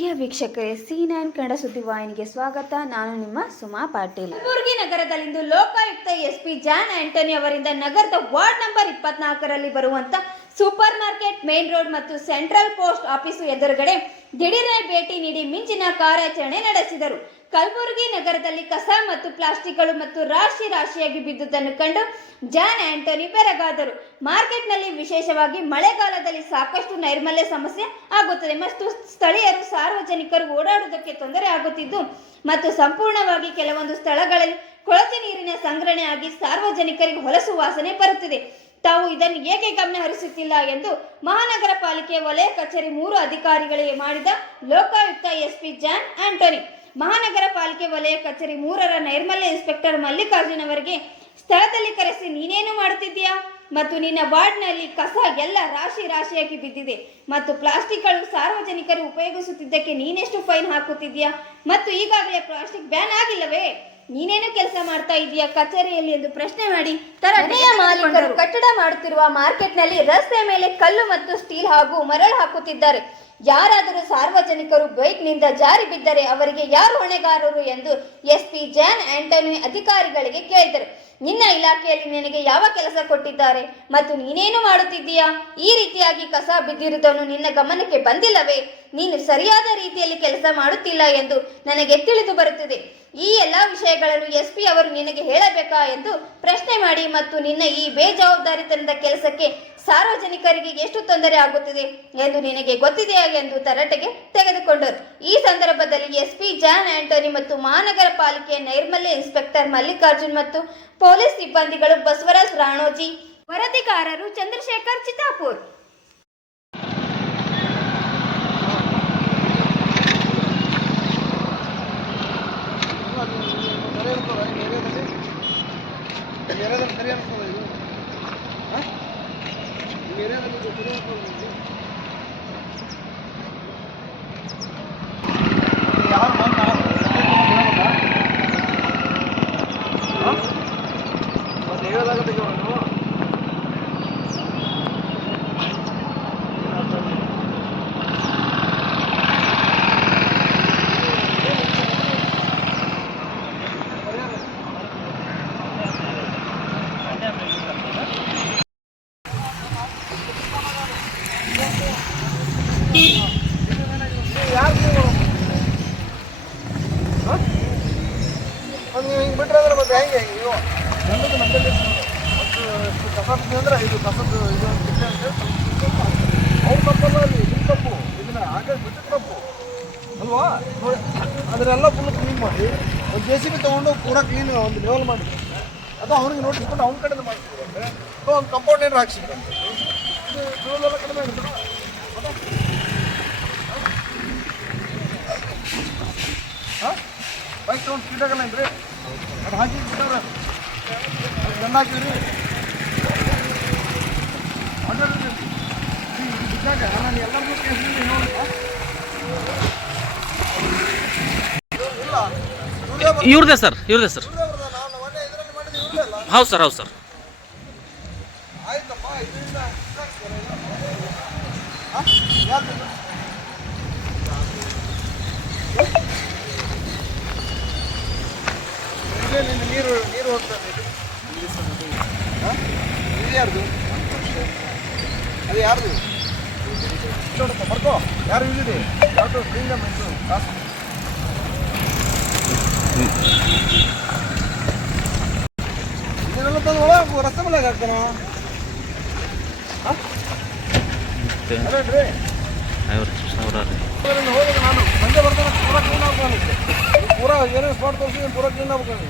ಪ್ರಿಯ ವೀಕ್ಷಕರೇ, C9 ಕನ್ನಡ ಸುದ್ದಿವಾಹಿನಿಗೆ ಸ್ವಾಗತ. ನಾನು ನಿಮ್ಮ ಸುಮಾ ಪಾಟೀಲ್. ಕಲಬುರಗಿ ನಗರದಲ್ಲಿಂದು ಲೋಕಾಯುಕ್ತ SP ಜಾನ್ ಆಂಟನಿ ಅವರಿಂದ ನಗರದ ವಾರ್ಡ್ ನಂಬರ್ 24ರಲ್ಲಿ ಬರುವಂತ ಸೂಪರ್ ಮಾರ್ಕೆಟ್, ಮೇನ್ ರೋಡ್ ಮತ್ತು ಸೆಂಟ್ರಲ್ ಪೋಸ್ಟ್ ಆಫೀಸು ಎದುರುಗಡೆ ದಿಢೀರನೆ ಭೇಟಿ ನೀಡಿ ಮಿಂಚಿನ ಕಾರ್ಯಾಚರಣೆ ನಡೆಸಿದರು. ಕಲಬುರಗಿ ನಗರದಲ್ಲಿ ಕಸ ಮತ್ತು ಪ್ಲಾಸ್ಟಿಕ್ಗಳು ಮತ್ತು ರಾಶಿಯಾಗಿ ಬಿದ್ದುದನ್ನು ಕಂಡು ಜಾನ್ ಆಂಟನಿ ಬೆರಗಾದರು. ಮಾರ್ಕೆಟ್ನಲ್ಲಿ ವಿಶೇಷವಾಗಿ ಮಳೆಗಾಲದಲ್ಲಿ ಸಾಕಷ್ಟು ನೈರ್ಮಲ್ಯ ಸಮಸ್ಯೆ ಆಗುತ್ತದೆ ಮತ್ತು ಸ್ಥಳೀಯರು ಸಾರ್ವಜನಿಕರು ಓಡಾಡುವುದಕ್ಕೆ ತೊಂದರೆ ಆಗುತ್ತಿದ್ದು ಮತ್ತು ಸಂಪೂರ್ಣವಾಗಿ ಕೆಲವೊಂದು ಸ್ಥಳಗಳಲ್ಲಿ ಕೊಳಚೆ ನೀರಿನ ಸಂಗ್ರಹಣೆ ಆಗಿ ಸಾರ್ವಜನಿಕರಿಗೆ ಹೊಲಸು ವಾಸನೆ ಬರುತ್ತಿದೆ. ತಾವು ಇದನ್ನು ಏಕೆ ಗಮನ ಹರಿಸುತ್ತಿಲ್ಲ ಎಂದು ಮಹಾನಗರ ಪಾಲಿಕೆ ವಲಯ ಕಚೇರಿ 3 ಅಧಿಕಾರಿಗಳಿಗೆ ಮಾಡಿದ ಲೋಕಾಯುಕ್ತ SP ಜಾನ್ ಆಂಟನಿ ಮಹಾನಗರ ಪಾಲಿಕೆ ವಲಯ ಕಚೇರಿ 3ರ ನೈರ್ಮಲ್ಯ ಇನ್ಸ್ಪೆಕ್ಟರ್ ಮಲ್ಲಿಕಾರ್ಜುನ್ ಅವರಿಗೆ ಸ್ಥಳದಲ್ಲಿ ಕರೆಸಿ, ನೀನೇನು ಮಾಡುತ್ತಿದ್ದೀಯಾ ಮತ್ತು ನಿನ್ನ ವಾರ್ಡ್ನಲ್ಲಿ ಕಸ ಎಲ್ಲ ರಾಶಿಯಾಗಿ ಬಿದ್ದಿದೆ ಮತ್ತು ಪ್ಲಾಸ್ಟಿಕ್ಗಳು ಸಾರ್ವಜನಿಕರು ಉಪಯೋಗಿಸುತ್ತಿದ್ದಕ್ಕೆ ನೀನೆಷ್ಟು ಫೈನ್ ಹಾಕುತ್ತಿದ್ದೀಯಾ ಮತ್ತು ಈಗಾಗಲೇ ಪ್ಲಾಸ್ಟಿಕ್ ಬ್ಯಾನ್ ಆಗಿಲ್ಲವೇ, ನೀನೇನು ಕೆಲಸ ಮಾಡ್ತಾ ಇದೀಯಾ ಕಚೇರಿಯಲ್ಲಿ ಎಂದು ಪ್ರಶ್ನೆ ಮಾಡಿ ತರಹೇಯ ಮಾಲೀಕರು ಕಟ್ಟಡ ಮಾಡುತ್ತಿರುವ ಮಾರ್ಕೆಟ್ನಲ್ಲಿ ರಸ್ತೆ ಮೇಲೆ ಕಲ್ಲು ಮತ್ತು ಸ್ಟೀಲ್ ಹಾಗೂ ಮರಳು ಹಾಕುತ್ತಿದ್ದಾರೆ. ಯಾರಾದರೂ ಸಾರ್ವಜನಿಕರು ಬೈಕ್ನಿಂದ ಜಾರಿ ಬಿದ್ದರೆ ಅವರಿಗೆ ಯಾರು ಹೊಣೆಗಾರರು ಎಂದು SP ಜಾನ್ ಆಂಟನಿ ಅಧಿಕಾರಿಗಳಿಗೆ ಕೇಳಿದರು. ನಿನ್ನ ಇಲಾಖೆಯಲ್ಲಿ ನಿನಗೆ ಯಾವ ಕೆಲಸ ಕೊಟ್ಟಿದ್ದಾರೆ ಮತ್ತು ನೀನೇನು ಮಾಡುತ್ತಿದ್ದೀಯಾ? ಈ ರೀತಿಯಾಗಿ ಕಸ ಬಿದ್ದಿರುವುದನ್ನು ನಿನ್ನ ಗಮನಕ್ಕೆ ಬಂದಿಲ್ಲವೇ? ನೀನು ಸರಿಯಾದ ರೀತಿಯಲ್ಲಿ ಕೆಲಸ ಮಾಡುತ್ತಿಲ್ಲ ಎಂದು ನನಗೆ ತಿಳಿದು ಬರುತ್ತಿದೆ. ಈ ಎಲ್ಲ ವಿಷಯಗಳನ್ನು SP ಅವರು ನಿನಗೆ ಹೇಳಬೇಕಾ ಎಂದು ಪ್ರಶ್ನೆ ಮಾಡಿ ಮತ್ತು ನಿನ್ನ ಈ ಬೇಜವಾಬ್ದಾರಿತನದ ಕೆಲಸಕ್ಕೆ ಸಾರ್ವಜನಿಕರಿಗೆ ಎಷ್ಟು ತೊಂದರೆ ಆಗುತ್ತಿದೆ ಎಂದು ನಿನಗೆ ಗೊತ್ತಿದೆಯಾ ಎಂದು ತರಾಟೆಗೆ ತೆಗೆದುಕೊಂಡರು. ಈ ಸಂದರ್ಭದಲ್ಲಿ SP ಜಾನ್ ಆಂಟನಿ ಮತ್ತು ಮಹಾನಗರ ಪಾಲಿಕೆಯ ನೈರ್ಮಲ್ಯ ಇನ್ಸ್ಪೆಕ್ಟರ್ ಮಲ್ಲಿಕಾರ್ಜುನ್ ಮತ್ತು ಪೊಲೀಸ್ ಸಿಬ್ಬಂದಿಗಳು ಬಸವರಾಜ್ ರಾಣೋಜಿ, ವರದಿಗಾರರು ಚಂದ್ರಶೇಖರ್ ಚಿತ್ತಾಪುರ್. ಹಿಂಗೆ ಬಿಟ್ಟರೆ ಅಂದ್ರೆ ಮತ್ತೆ ಹೆಂಗೆ ನೀವು ಜನದ ಮಂಡಳಿ ಮತ್ತು ಕಸ ಅಂದ್ರೆ ಇದು ಕಸದ ಇದು ಅಂತ ಅವ್ರು ತಪ್ಪಲ್ಲ, ಅಲ್ಲಿ ನಿಮ್ಮ ತಪ್ಪು, ಇದನ್ನ ಹಾಗೆ ಬಿಟ್ಟು ತಪ್ಪು ಅಲ್ವಾ? ನೋಡಿ ಅದನ್ನೆಲ್ಲ ಫುಲ್ ಕ್ಲೀನ್ ಮಾಡಿ ಒಂದು JCB ತೊಗೊಂಡು ಪೂರಾ ಕ್ಲೀನ್ ಒಂದು ಲೆವೆಲ್ ಮಾಡಿ ಅದು ಅವ್ನಿಗೆ ನೋಟಿಸ್ ಕೊಟ್ಟು ಅವ್ನ ಕಡೆಯಿಂದ ಮಾಡ್ತಿದ್ರೆ ಒಂದು ಕಂಪೌಂಡ್ ಏನಾರು ಹಾಕ್ಸಿದ್ರಂತೆ ಇದು ಲೆವೆಲೆಲ್ಲ ಕಡಿಮೆ ಆಗುತ್ತೆ. ಹಾಂ ಬೈಕ್ ತೊಗೊಂಡು ಸ್ಪೀಡ್ ಆಗಲ್ಲ ಏನ್ರಿ? ಅದು ಹಾಕಿಬಿಟ್ಟವ್ರೆ ಗಂಡ ಹಾಕಿದ್ರಿ ಬಿಟ್ಟಾಗ ನಾನು ಎಲ್ಲರಿಗೂ ಕೇಳಿದ್ದೀನಿ ಇಲ್ಲ ಇವ್ರದೇ ಸರ್ ನಾನು ಒಳ್ಳೆ ಇದರಲ್ಲಿ ಮಾಡಿದ್ದು ಇವ್ರದೇ ಅಲ್ಲ. ಹೌದು ಸರ್ ಆಯ್ತಪ್ಪ, ಇದರಿಂದ ಯಾಕೆ ನೀರು ಹೋಗ್ತದೆ ಇದು ಯಾರ್ದು? ಅದು ಯಾರ್ದು? ನೋಡಪ್ಪ ಬರ್ಕೋ, ಯಾರು ಇಲ್ಲಿದೆ ಯಾವುದು ಕ್ಲೀನ್ ಇದು ಕಾಸು ಇದನ್ನೆಲ್ಲ ತಂದು ಒಳಗೆ ರಸ್ತೆ ಮೇಲೆ ಹಾಕ್ತಾನ ಅಲ್ಲೇನ್ರಿ? ಹೋದಾಗ ನಾನು ಸಂಜೆ ಬರ್ತಾನೆ ಪೂರಾ ಕ್ಲೀನ್ ಆಗ್ತಾನೆ, ಪೂರಾ ಏನೇನು ಸ್ಪಾಟ್ ತೋರಿಸಿ ಪೂರಾ ಕ್ಲೀನ್ ಆಗ್ಬೇಕು.